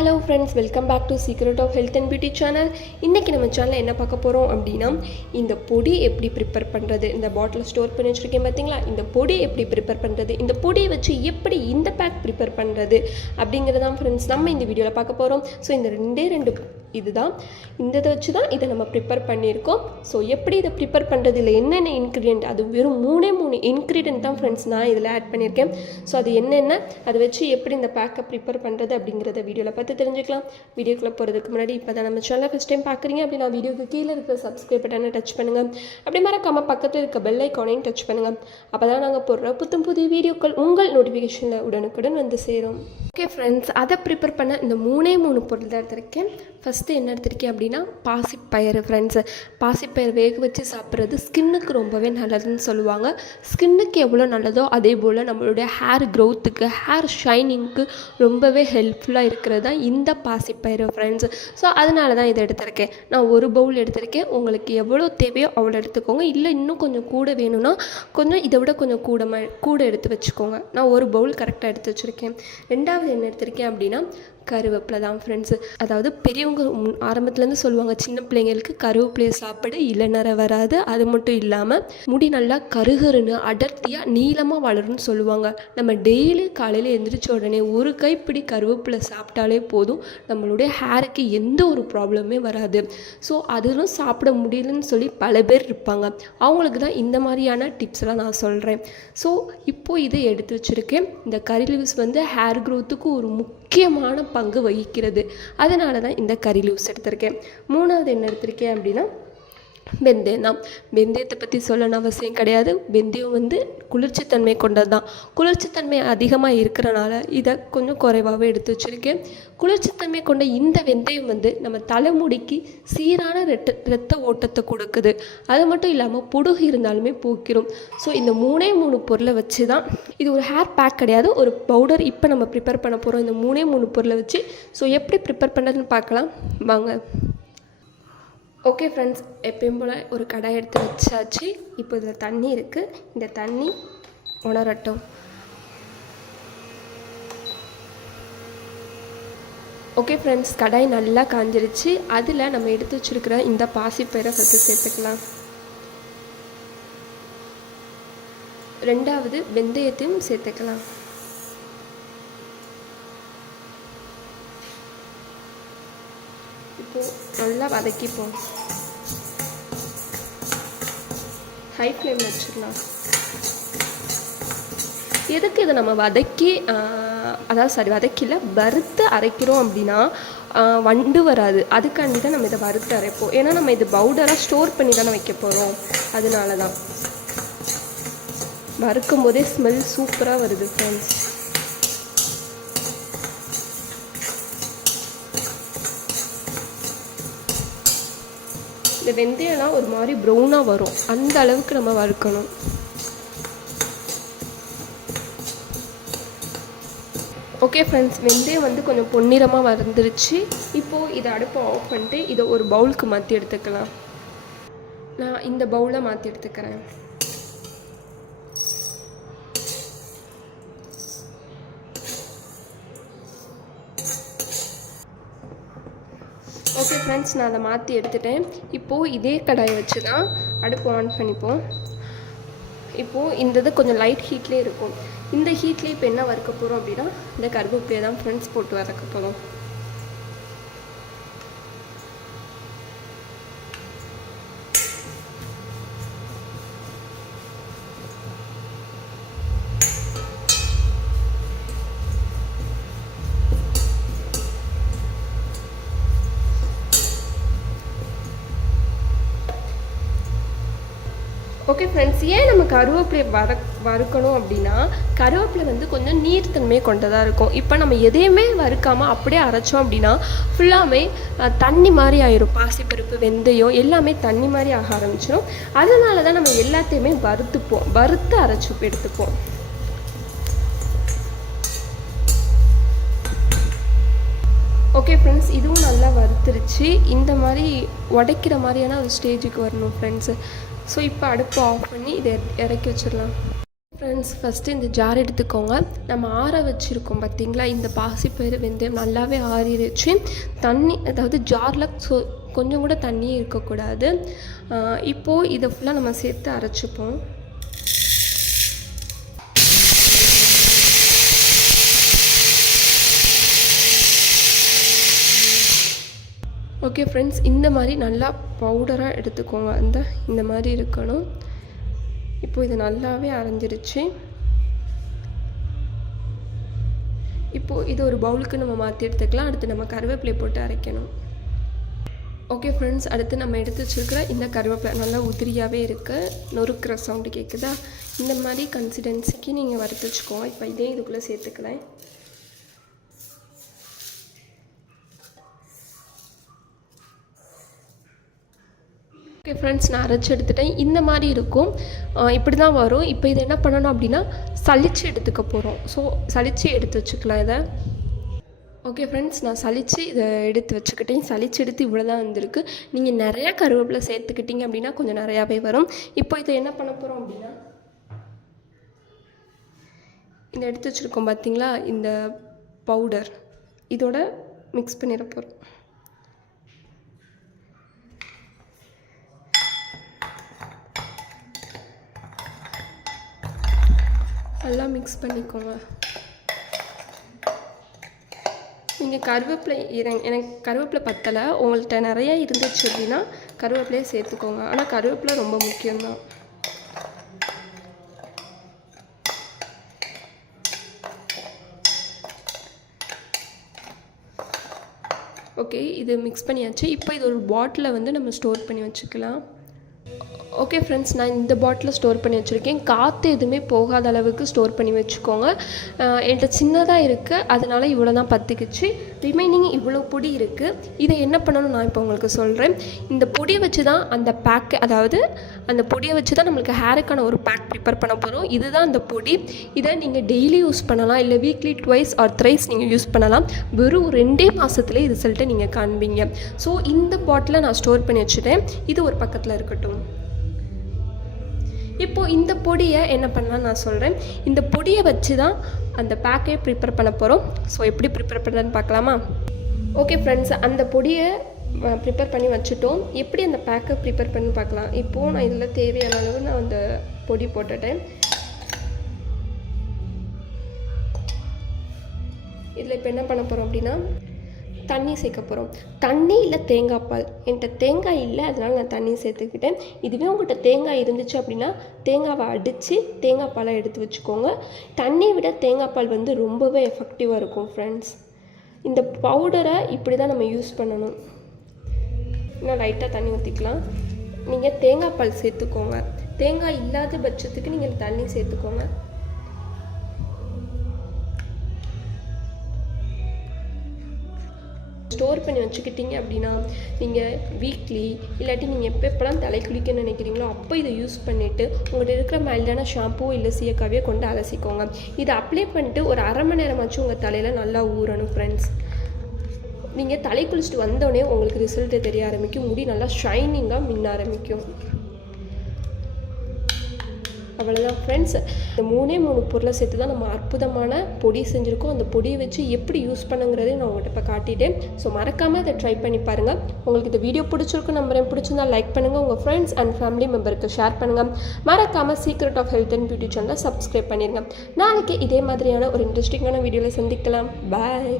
Hello friends welcome back to secret of health and beauty channel இன்றைக்கி நம்ம சேனலில் என்ன பார்க்க போகிறோம் அப்படின்னா இந்த பொடி எப்படி ப்ரிப்பேர் பண்ணுறது இந்த பாட்டில் ஸ்டோர் பண்ணி வச்சுருக்கேன் பார்த்தீங்களா இந்த பொடி எப்படி ப்ரிப்பேர் பண்ணுறது இந்த பொடியை வச்சு எப்படி இந்த பேக் ப்ரிப்பேர் பண்ணுறது அப்படிங்கிறதான் ஃப்ரெண்ட்ஸ் நம்ம இந்த வீடியோவில் பார்க்க போகிறோம் ஸோ இந்த ரெண்டே ரெண்டு இதுதான். இந்த இதை வச்சு தான் இதை நம்ம ப்ரிப்பேர் பண்ணியிருக்கோம். ஸோ எப்படி இதை ப்ரிப்பேர் பண்ணுறது இல்லை என்னென்ன இன்க்ரீடியன்ட் அது வெறும் மூணே மூணு இன்க்ரீடியன்ட் தான் ஃப்ரெண்ட்ஸ் நான் இதில் ஆட் பண்ணியிருக்கேன். ஸோ அது என்னென்ன? அதை வச்சு எப்படி இந்த பேக்கை ப்ரிப்பேர் பண்ணுறது அப்படிங்கிறத வீடியோவில் பார்த்து தெரிஞ்சுக்கலாம். வீடியோக்குள்ளே போகிறதுக்கு முன்னாடி இப்போ தான் நம்ம சேனல் ஃபஸ்ட் டைம் பார்க்குறீங்க அப்படின்னா வீடியோக்கு கீழே இருக்கிற சப்ஸ்கிரைப் பட்டனை டச் பண்ணுங்கள் அப்படி மறக்காமல் பக்கத்தில் இருக்க பெல் ஐக்கானையும் டச் பண்ணுங்கள் அப்போ தான் நாங்கள் போடுற புத்தம் புதிய வீடியோக்கள் உங்கள் நோட்டிஃபிகேஷனில் உடனுக்குடன் வந்து சேரும். ஓகே ஃப்ரெண்ட்ஸ் அதை ப்ரிப்பேர் பண்ண இந்த மூணே மூணு பொருள் தான் எடுத்திருக்கேன். ஃபஸ்ட்டு என்ன எடுத்திருக்கேன் அப்படின்னா பாசிப்பயிறு ஃப்ரெண்ட்ஸு பாசிப்பயிறு வேக வச்சு சாப்பிட்றது ஸ்கின்னுக்கு ரொம்பவே நல்லதுன்னு சொல்லுவாங்க. ஸ்கின்னுக்கு எவ்வளோ நல்லதோ அதே போல் நம்மளுடைய ஹேர் க்ரோத்துக்கு ஹேர் ஷைனிங்க்கு ரொம்பவே ஹெல்ப்ஃபுல்லாக இருக்கிறது தான் இந்த பாசிப்பயிறு ஃப்ரெண்ட்ஸ் ஸோ அதனால தான் இதை எடுத்திருக்கேன். நான் ஒரு பவுல் எடுத்திருக்கேன். உங்களுக்கு எவ்வளோ தேவையோ அவ்வளோ எடுத்துக்கோங்க. இல்லை இன்னும் கொஞ்சம் கூட வேணும்னா கொஞ்சம் இதை விட கொஞ்சம் கூட ம கூட எடுத்து வச்சுக்கோங்க. நான் ஒரு பவுல் கரெக்டாக எடுத்து வச்சுருக்கேன். ரெண்டாவது என்ன எடுத்திருக்கேன் அப்படின்னா கருவேப்பிலை தான் ஃப்ரெண்ட்ஸு அதாவது பெரியவங்க முன் ஆரம்பத்துலேருந்து சொல்லுவாங்க சின்ன பிள்ளைங்களுக்கு கருவேப்பிலையை சாப்பிட இளநர வராது அது மட்டும் இல்லாமல் முடி நல்லா கருகருன்னு அடர்த்தியாக நீளமாக வளரும்னு சொல்லுவாங்க. நம்ம டெய்லி காலையில் எழுந்திரிச்ச உடனே ஒரு கைப்பிடி கருவேப்பிலை சாப்பிட்டாலே போதும். நம்மளுடைய ஹேருக்கு எந்த ஒரு ப்ராப்ளமே வராது. ஸோ அதிலும் சாப்பிட முடியலன்னு சொல்லி பல பேர் இருப்பாங்க. அவங்களுக்கு தான் இந்த மாதிரியான டிப்ஸ்லாம் நான் சொல்கிறேன் ஸோ இப்போது இதை எடுத்து வச்சுருக்கேன். இந்த கறி லீவ்ஸ் வந்து ஹேர் க்ரோத்துக்கு ஒரு முக்கியமான பங்கு வகிக்கிறது. அதனால தான் இந்த கறி லீவ்ஸ் எடுத்திருக்கேன். மூணாவது என்ன எடுத்திருக்கேன் அப்படின்னா வெந்தயம் தான் வெந்தயத்தை பற்றி சொல்லணும் அவசியம் கிடையாது. வெந்தயம் வந்து குளிர்ச்சித்தன்மை கொண்டது தான் குளிர்ச்சித்தன்மை அதிகமாக இருக்கிறனால இதை கொஞ்சம் குறைவாகவே எடுத்து வச்சுருக்கேன். குளிர்ச்சித்தன்மை கொண்ட இந்த வெந்தயம் வந்து நம்ம தலைமுடிக்கு சீரான ரெட்ட ரத்த ஓட்டத்தை கொடுக்குது. அது மட்டும் இல்லாமல் புடுகு இருந்தாலுமே போக்கிரும். ஸோ இந்த மூணே மூணு பொருளை வச்சு தான் இது ஒரு ஹேர் பேக் கிடையாது. ஒரு பவுடர் இப்போ நம்ம ப்ரிப்பேர் பண்ண போகிறோம் இந்த மூணே மூணு பொருளை வச்சு. ஸோ எப்படி ப்ரிப்பேர் பண்ணுறதுன்னு பார்க்கலாம். வாங்க. ஓகே ஃப்ரெண்ட்ஸ் எப்பயும் போல் ஒரு கடாய் எடுத்து வச்சாச்சு. இப்போ இதில் தண்ணி இருக்குது இந்த தண்ணி உணரட்டும். ஓகே ஃப்ரெண்ட்ஸ் கடாய் நல்லா காஞ்சிருச்சு. அதில் நம்ம எடுத்து வச்சுருக்கிற இந்த பாசிப்பயிரை ஃபஸ்ட்டு சேர்த்துக்கலாம். ரெண்டாவது வெந்தயத்தையும் சேர்த்துக்கலாம். இப்போது நல்லா வதக்கிப்போம் ஹை ஃப்ளேமில் வச்சிடலாம் எதுக்கு இதை நம்ம வதக்கி அதாவது சரி வதக்கில வறுத்து அரைக்கிறோம் அப்படின்னா வண்டு வராது. அதுக்காண்டி தான் நம்ம இதை வறுத்து அரைப்போம். ஏன்னா நம்ம இது பவுடராக ஸ்டோர் பண்ணி தானே வைக்க போகிறோம் அதனால தான் வறுக்கும் போதே ஸ்மெல் சூப்பராக வருது ஃப்ரெண்ட்ஸ் இந்த வெந்தயம்லாம் ஒரு மாதிரி ப்ரௌனாக வரும். அந்த அளவுக்கு நம்ம வறுக்கணும். ஓகே ஃப்ரெண்ட்ஸ் வெந்தயம் வந்து கொஞ்சம் பொன்னிறமாக வந்துருச்சு இப்போது இதை அடுப்பை ஆஃப் பண்ணிட்டு இதை ஒரு பவுலுக்கு மாற்றி எடுத்துக்கலாம். நான் இந்த பவுலை மாற்றி எடுத்துக்கிறேன். ஓகே ஃப்ரெண்ட்ஸ் நான் அதை மாற்றி எடுத்துட்டேன். இப்போது இதே கடாயை வச்சு தான் அடுப்பு ஆன் பண்ணிப்போம். இப்போது இந்த இது கொஞ்சம் லைட் ஹீட்லேயே இருக்கும். இந்த ஹீட்லேயே இப்போ என்ன வறுக்க போகிறோம் அப்படின்னா இந்த கருவேப்பிலையை தான் ஃப்ரெண்ட்ஸ் போட்டு வறுக்க போகிறோம் ஓகே ஃப்ரெண்ட்ஸ் ஏன் நம்ம கருவேப்பிலை வர வறுக்கணும் அப்படின்னா கருவேப்பிலை வந்து கொஞ்சம் நீர்த்தன்மை கொண்டதாக இருக்கும். இப்போ நம்ம எதையுமே வறுக்காமல் அப்படியே அரைச்சோம் அப்படின்னா ஃபுல்லாமே தண்ணி மாதிரி ஆயிரும். பாசிப்பருப்பு வெந்தயம் எல்லாமே தண்ணி மாதிரி ஆக ஆரம்பிச்சிடும் அதனால தான் நம்ம எல்லாத்தையுமே வறுத்துப்போம். வறுத்து அரைச்சி எடுத்துப்போம். ஓகே ஃப்ரெண்ட்ஸ் இதுவும் நல்லா வறுத்துருச்சு. இந்த மாதிரி உடைக்கிற மாதிரியான ஒரு ஸ்டேஜுக்கு வரணும் ஃப்ரெண்ட்ஸு ஸோ இப்போ அடுப்பு ஆஃப் பண்ணி இதை இறக்கி வச்சிடலாம். ஃப்ரெண்ட்ஸ் ஃபஸ்ட்டு இந்த ஜார் எடுத்துக்கோங்க. நம்ம ஆற வச்சுருக்கோம் பார்த்தீங்களா இந்த பாசிப்பயிறு வெந்தயம் நல்லாவே ஆறிடுச்சு. தண்ணி அதாவது ஜாரில் சொ கொஞ்சம் கூட தண்ணியே இருக்கக்கூடாது. இப்போது இதை ஃபுல்லாக நம்ம சேர்த்து அரைச்சிப்போம். ஓகே ஃப்ரெண்ட்ஸ் இந்த மாதிரி நல்லா பவுடராக எடுத்துக்கோங்க. அந்த இந்த மாதிரி இருக்கணும். இப்போ இது நல்லாவே அரைஞ்சிருச்சு. இப்போது இது ஒரு பவுலுக்கு நம்ம மாற்றி எடுத்துக்கலாம். அடுத்து நம்ம கருவேப்பிலை போட்டு அரைக்கணும். ஓகே ஃப்ரெண்ட்ஸ் அடுத்து நம்ம எடுத்து வச்சுருக்கிற இந்த கருவேப்பிலை நல்லா உதிரியாகவே இருக்குது நொறுக்கிற சவுண்டு கேட்குதா இந்த மாதிரி கன்சிடென்சிக்கு நீங்கள் வறுத்து வச்சுக்கோங்க. இப்போ இதே இதுக்குள்ளே சேர்த்துக்கிறேன். ஓகே ஃப்ரெண்ட்ஸ் நான் அரைச்சி எடுத்துட்டேன். இந்த மாதிரி இருக்கும். இப்படி தான் வரும். இப்போ இதை என்ன பண்ணணும் அப்படின்னா சளிச்சு எடுத்துக்க போகிறோம் ஸோ சளிச்சு எடுத்து வச்சுக்கலாம் இதை. ஓகே ஃப்ரெண்ட்ஸ் நான் சளிச்சு இதை எடுத்து வச்சுக்கிட்டேன். சளிச்சு எடுத்து இவ்வளோ தான் வந்திருக்கு. நீங்கள் நிறையா கருவேப்பிலை சேர்த்துக்கிட்டீங்க அப்படின்னா கொஞ்சம் நிறையாவே வரும். இப்போ இதை என்ன பண்ண போகிறோம் அப்படின்னா இந்த எடுத்து வச்சுருக்கோம் பார்த்தீங்களா இந்த பவுடர் இதோட மிக்ஸ் பண்ணிட போகிறோம் நல்லா மிக்ஸ் பண்ணிக்கோங்க. நீங்கள் கருவேப்பிலை இர- எனக்கு கருவேப்பிலை பத்தலை. உங்கள்கிட்ட நிறையா இருந்துச்சு அப்படின்னா கருவேப்பிலையை சேர்த்துக்கோங்க. ஆனால் கருவேப்பிலை ரொம்ப முக்கியம்தான். ஓகே இது மிக்ஸ் பண்ணியாச்சு. இப்போ இது ஒரு பாட்டிலில் வந்து நம்ம ஸ்டோர் பண்ணி வச்சுக்கலாம். ஓகே ஃப்ரெண்ட்ஸ் நான் இந்த பாட்டிலில் ஸ்டோர் பண்ணி வச்சுருக்கேன். காற்று எதுவுமே போகாத அளவுக்கு ஸ்டோர் பண்ணி வச்சுக்கோங்க. என்கிட்ட சின்னதாக இருக்குது அதனால் இவ்வளோ தான் பற்றிக்குச்சு ரிமைனிங் இவ்வளோ பொடி இருக்குது இதை என்ன பண்ணணும் நான் இப்போ உங்களுக்கு சொல்கிறேன் இந்த பொடியை வச்சு தான் அந்த பேக்கு அதாவது அந்த பொடியை வச்சு தான் நம்மளுக்கு ஹேருக்கான ஒரு பேக் ப்ரிப்பேர் பண்ண போகிறோம் இதுதான் அந்த பொடி. இதை நீங்கள் டெய்லி யூஸ் பண்ணலாம். இல்லை வீக்லி ட்வைஸ் ஆர் த்ரைஸ் நீங்கள் யூஸ் பண்ணலாம். வெறும் ரெண்டே மாதத்துலேயே ரிசல்ட்டை நீங்கள் காண்பீங்க. ஸோ இந்த பாட்டிலை நான் ஸ்டோர் பண்ணி வச்சுட்டேன். இது ஒரு பக்கத்தில் இருக்கட்டும். இப்போது இந்த பொடியை என்ன பண்ணலாம் நான் சொல்கிறேன் இந்த பொடியை வச்சு தான் அந்த பேக்கே ப்ரிப்பேர் பண்ண போகிறோம் ஸோ எப்படி ப்ரிப்பேர் பண்ணுறதுன்னு பார்க்கலாமா? ஓகே ஃப்ரெண்ட்ஸ் அந்த பொடியை ப்ரிப்பேர் பண்ணி வச்சுட்டோம். எப்படி அந்த பேக்கை ப்ரிப்பேர் பண்ணி பார்க்கலாம். இப்போது நான் இதில் தேவையான அளவு நான் அந்த பொடி போட்டுட்டேன். இதில் இப்போ என்ன பண்ண போகிறோம் அப்படின்னா தண்ணி சேர்க்க போகிறோம் தண்ணி இல்லை தேங்காய் பால். என்கிட்ட தேங்காய் இல்லை அதனால் நான் தண்ணி சேர்த்துக்கிட்டேன். இதுவே உங்கள்கிட்ட தேங்காய் இருந்துச்சு அப்படின்னா தேங்காவை அடித்து தேங்காய் பாலை எடுத்து வச்சுக்கோங்க. தண்ணியை விட தேங்காய் பால் வந்து ரொம்பவே எஃபெக்டிவாக இருக்கும் ஃப்ரெண்ட்ஸ் இந்த பவுடரை இப்படி தான் நம்ம யூஸ் பண்ணணும். இன்னும் லைட்டாக தண்ணி ஊற்றிக்கலாம் நீங்கள் தேங்காய் பால் சேர்த்துக்கோங்க. தேங்காய் இல்லாத பட்சத்துக்கு நீங்கள் தண்ணி சேர்த்துக்கோங்க. ஸ்டோர் பண்ணி வச்சுக்கிட்டீங்க அப்படின்னா நீங்கள் வீக்லி இல்லாட்டி நீங்கள் எப்போ எப்போலாம் தலை குளிக்கணும்னு நினைக்கிறீங்களோ அப்போ இதை யூஸ் பண்ணிவிட்டு உங்கள்கிட்ட இருக்கிற மைல்டான ஷாம்பூ இல்லை சீயக்காவையோ கொண்டு அலசிக்கோங்க. இதை அப்ளை பண்ணிட்டு ஒரு அரை மணி நேரமாச்சும் உங்கள் தலையில் நல்லா ஊறணும் ஃப்ரெண்ட்ஸ் நீங்கள் தலை குளிச்சுட்டு வந்தோடனே உங்களுக்கு ரிசல்ட்டு தெரிய ஆரம்பிக்கும். முடி நல்லா ஷைனிங்காக மின்ன ஆரம்பிக்கும். அவ்வளோதான் ஃப்ரெண்ட்ஸ் இந்த மூணே மூணு பொருளை சேர்த்து தான் நம்ம அற்புதமான பொடி செஞ்சுருக்கோம். அந்த பொடியை வச்சு எப்படி யூஸ் பண்ணுங்கிறதையும் நான் உங்கள்கிட்ட இப்போ காட்டிட்டேன். ஸோ மறக்காமல் இதை ட்ரை பண்ணி பாருங்கள் உங்களுக்கு இந்த வீடியோ பிடிச்சிருக்கு நம்புறேன். பிடிச்சிருந்தா லைக் பண்ணுங்கள் உங்கள் ஃப்ரெண்ட்ஸ் அண்ட் ஃபேமிலி மெம்பருக்கு ஷேர் பண்ணுங்கள் மறக்காமல் secret of health and beauty சேனலை சப்ஸ்கிரைப் பண்ணிடுங்க நாளைக்கு இதே மாதிரியான ஒரு இன்ட்ரெஸ்டிங்கான வீடியோவில் சந்திக்கலாம். பாய்